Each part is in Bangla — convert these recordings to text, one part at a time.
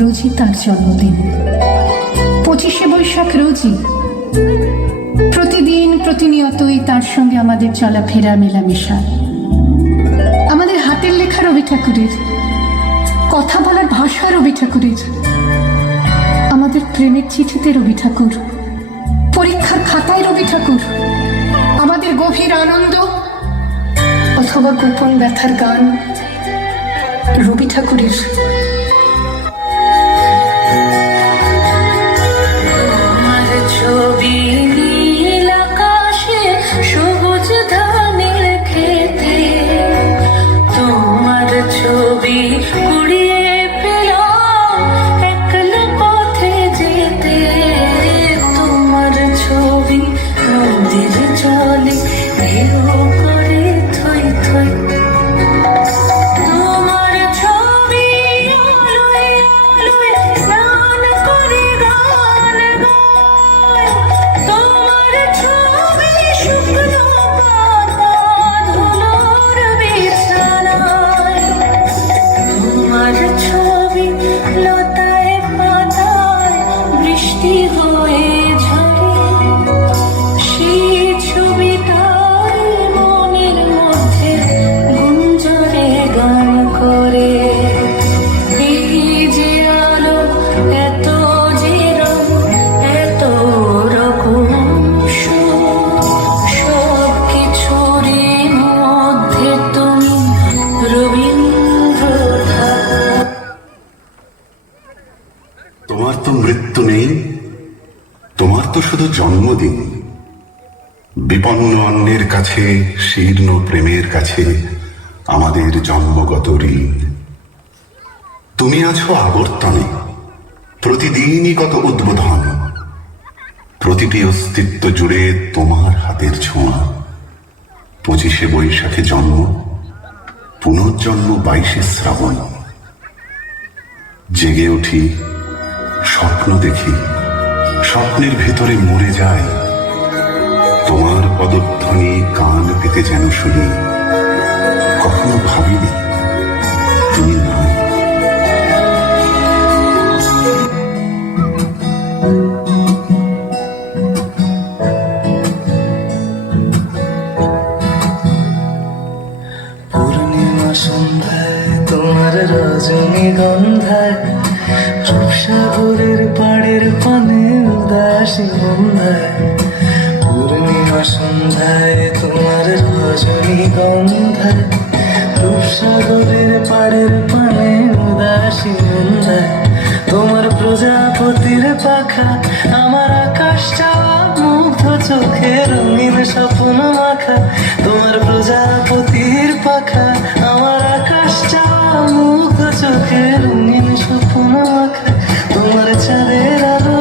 রোজই তার জন্মদিন, 25শে বৈশাখ রোজই। প্রতিদিন প্রতিনিয়তই তার সঙ্গে আমাদের চলাফেরা, মেলামেশা। আমাদের হাতের লেখা রবি ঠাকুরের, কথা বলার ভাষা রবি ঠাকুরের, আমাদের প্রেমের চিঠিতে রবি ঠাকুর, পরীক্ষার খাতায় রবি ঠাকুর, আমাদের গভীর আনন্দ অথবা গোপন ব্যথার গান রবি ঠাকুরের। ছবি নীল আকাশে, সবুজ ধানের খেতে, তোমার ছবি কুড়িয়ে পেলাম একলা পথে যেতে। তোমার ছবি নদীর জলে ঢেউ করে থই থই। তোমার ছবি আলোয় আলোয় স্নান করে গান গায়। তোমার ছবি শুকনো পাতা ধুলোর বিছানায়। তোমার ছবি লতায় পাতায় বৃষ্টি হয়ে ঝরে। সেই ছবিটাই মনের মধ্যে গুঞ্জরে গান করে। এই যে আলো, এত যে রং, এত রকম সব কিছুরই মধ্যে তুমি রবীন্দ্র ঠাকুর। তোমার তো মৃত্যু নেই, তোমার তো শুধু জন্মদিন। বিপন্ন অন্যের কাছে, শীর্ণ প্রেমের কাছে আমাদের জন্মগত ঋণ। তুমি আছো আবর্তনে, প্রতিদিনই কত উদ্বোধন। প্রতিটি অস্তিত্ব জুড়ে তোমার হাতের ছোঁয়া। 25শে বৈশাখে জন্ম, পুনর্জন্ম 22শে শ্রাবণ। জেগে উঠি, স্বপ্ন দেখি, স্বপ্নের ভেতরে মরে যায়। তোমার পদধ্বনি কান পেতে যেন শুনি। কখনো ভাবিনি তুমি নাই। পূর্ণিমা সন্ধ্যায় তোমার রজনীগন্ধায়, রূপসাগরের পাড়ের পানে উদাসী বন্ধায়। পূর্ণিমা সন্ধ্যায় তোমার রজনীগন্ধায়, রূপসাগরের পাড়ের পানে উদাসী বন্ধায়। তোমার প্রজাপতির পাখা আমার আকাশ চাওয়া মুগ্ধ চোখে রঙিন স্বপ্ন মাখা। তোমার প্রজাপতির পাখা আমার আকাশ চাওয়া মুগ্ধ চোখে রঙিন স্বপ্ন মাখা। তোমার চাঁদের আলো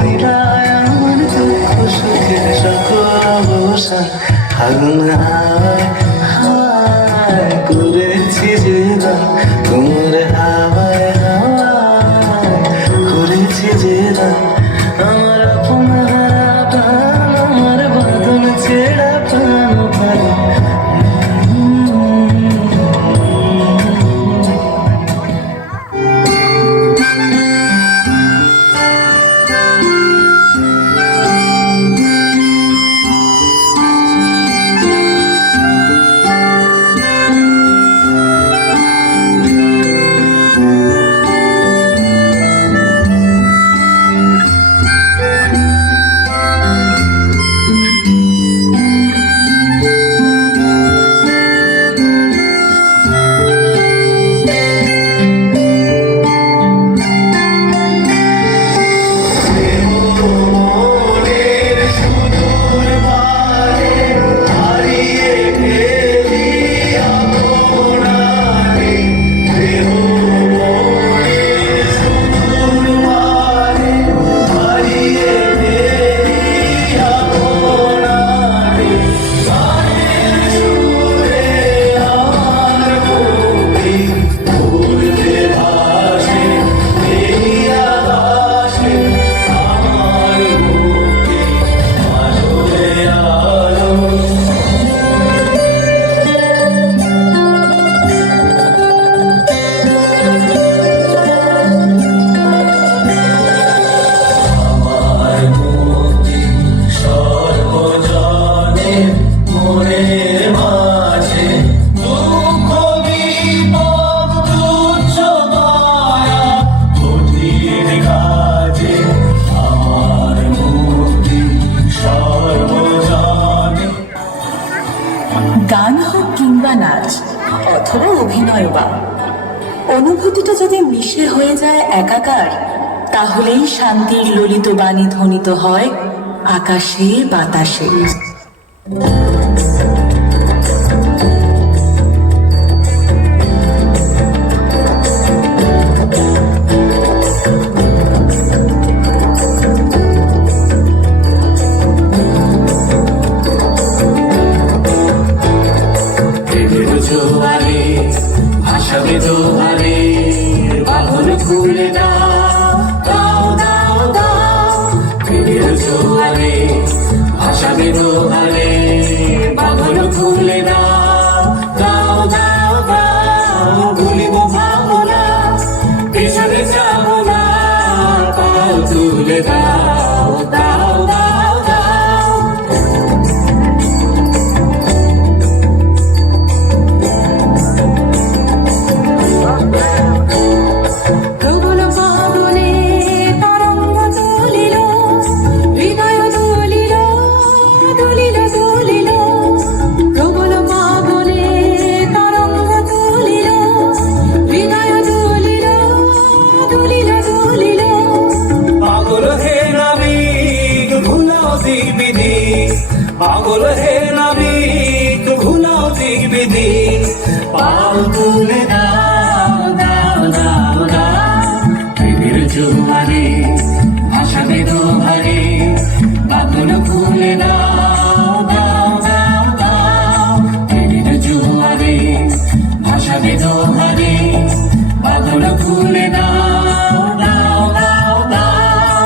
মিলায় আমার দুঃখ সুখের সকল অবসান। ফাগুন হাওয়ায় হাওয়ায় করেছি যে গান, তোমার হাওয়ায় হাওয়ায় করেছি যে গান। আমার আপন হারা প্রাণ, আমার বাঁধন ছেঁড়া প্রাণ প্রাণ। অনুভূতিটা যদি মিশে হয়ে যায় একাকার, তাহলেই শান্তির ললিত বাণী ধ্বনিত হয় আকাশে বাতাসে। প্রেমের জোয়ারে ভাসাবে দোহারে, বাঁধন খুলে দাও দাও দাও দাও। প্রেমের জোয়ারে ভাসাবে দোহারে, বাঁধন খুলে দাও দাও দাও দাও। ভুলিব ভাবনা, পেছনে যাব না, পাও তুলে দাও দাও দাও দাও। প্রবল পাবনে তরঙ্গ দোলিল, হৃদয় দোলিল দোলিল দোলিল। প্রবল পাবনে তরঙ্গ দোলিল, হৃদয় দোলিল দোলিল দোলিল। পাগল হে নাবিক ভুলাও দিক বিধি, পাগল হে নাবিক ভুলাও দিক বিধি। পাও তুলে দাও দাও দাও দাও। প্রেমের জোয়ারে ভাসাবে দোহারে, বাঁধন খুলে দাও দাও দাও দাও। প্রেমের জোয়ারে ভাসাবে দোহারে, বাঁধন খুলে দাও দাও দাও দাও।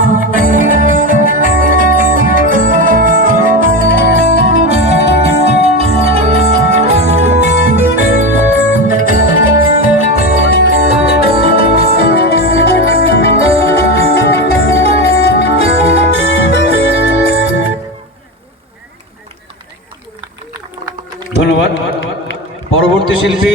ধন্যবাদ। পরবর্তী শিল্পী